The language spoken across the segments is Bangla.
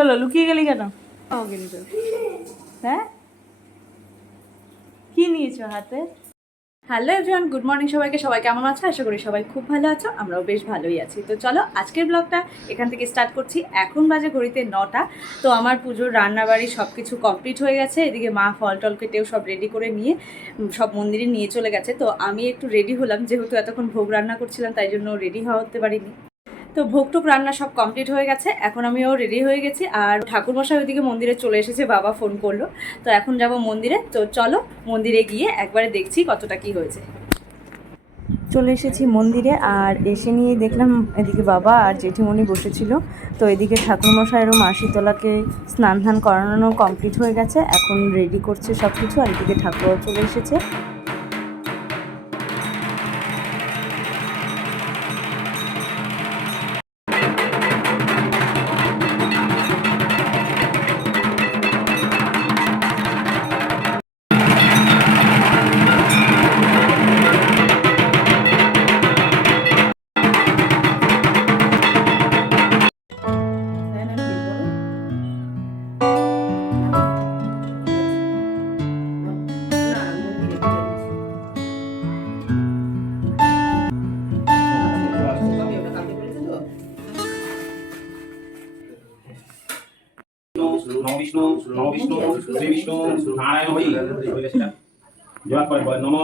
হলো? লুকিয়ে গেলি কেন? হ্যাঁ? কি নিয়েছো হাতে? হ্যালো এভরিওয়ান গুড মর্নিং সবাইকে। সবাই কেমন আছো? আশা করি সবাই খুব ভালো আছো আমরাও বেশ ভালোই আছি। তো চলো আজকের ব্লগটা এখান থেকে স্টার্ট করছি। এখন বাজে ঘড়িতে নটা তো আমার পুজোর রান্নাবাড়ি সব কিছু কমপ্লিট হয়ে গেছে। এদিকে মা ফল টল কেটেও সব রেডি করে নিয়ে সব মন্দিরে নিয়ে চলে গেছে। তো আমি একটু রেডি হলাম যেহেতু এতক্ষণ ভোগ রান্না করছিলাম তাই জন্য রেডি হওয়া হতে পারিনি। তো ভোগ টুক রান্না সব কমপ্লিট হয়ে গেছে। এখন আমিও রেডি হয়ে গেছি। আর ঠাকুরমশাই ওইদিকে মন্দিরে চলে এসেছে, বাবা ফোন করল। তো এখন যাব মন্দিরে। তো চলো মন্দিরে গিয়ে একবারে দেখছি কতটা কি হয়েছে। চলে এসেছি মন্দিরে আর এসে নিয়ে দেখলাম এদিকে বাবা আর জেঠিমণি বসেছিল। তো এদিকে ঠাকুরমশাইয়েরও মা শীতলাকে স্নান ধান করানো কমপ্লিট হয়ে গেছে। এখন রেডি করছে সব কিছু আর এদিকে ঠাকুরও চলে এসেছে। নম বিষ্ণু নম বিষ্ণু শ্রী নারায়ণ হরি জয় করে বল নম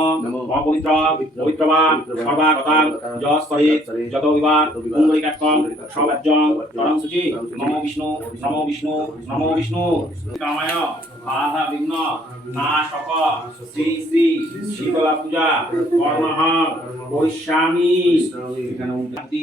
মহাপবিত্র পবিত্রবান সর্বাগতাং বিষ্ণু নম বিষ্ণু নম কামায় বাধা বিঘ্ন নাশক শ্রী শ্রী শীতলা পূজা কর্মহং বৈশ্যামী শান্তি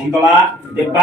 ఇంకోలా దెబ్బ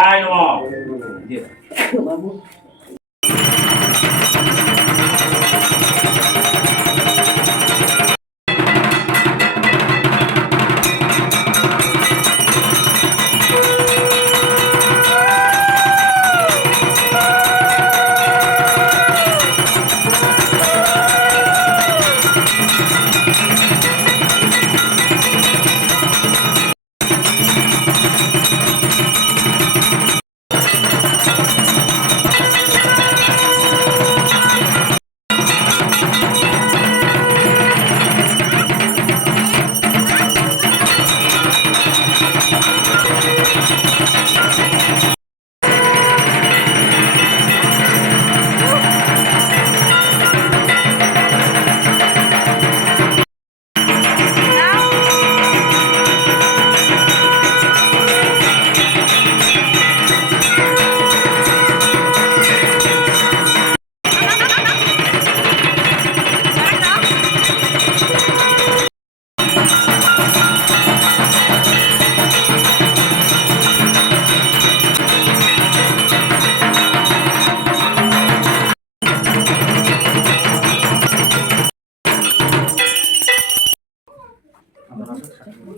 は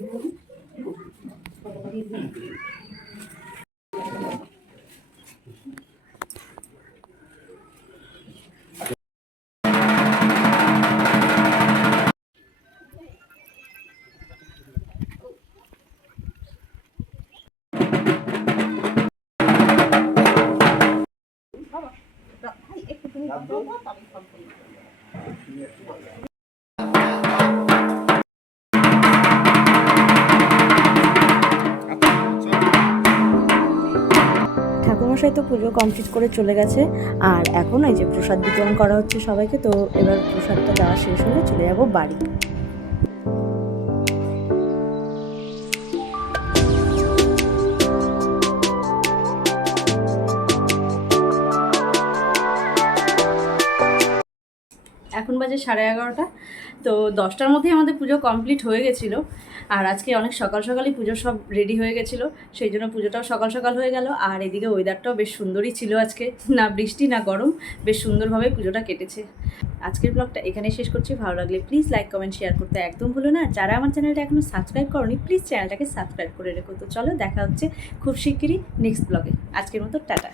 い、えっと、国が。ঠাকুরমশাই তো পুজো কমপ্লিট করে চলে গেছে। আর এখন এই যে প্রসাদ বিতরণ করা হচ্ছে সবাইকে, তো এবার প্রসাদটা দেওয়া শেষ হলে চলে যাব বাড়ি। এখন বাজে সাড়ে এগারোটা। তো দশটার মধ্যেই আমাদের পুজো কমপ্লিট হয়ে গেছিল। আর আজকে অনেক সকাল সকালই পুজো সব রেডি হয়ে গেছিল। সেই জন্য পুজোটাও সকাল সকাল হয়ে গেল। আর এদিকে ওয়েদারটাও বেশ সুন্দরই ছিল আজকে। না বৃষ্টি, না গরম, বেশ সুন্দরভাবে পুজোটা কেটেছে। আজকের ব্লগটা এখানেই শেষ করছি। ভালো লাগলে প্লিজ লাইক কমেন্ট শেয়ার করতে একদম ভুলো না। যারা আমার চ্যানেলটা এখনও সাবস্ক্রাইব করনি প্লিজ চ্যানেলটাকে সাবস্ক্রাইব করে রেখো। তো চলো দেখা হচ্ছে খুব শিগগিরই নেক্সট ব্লগে আজকের মতো টাটা।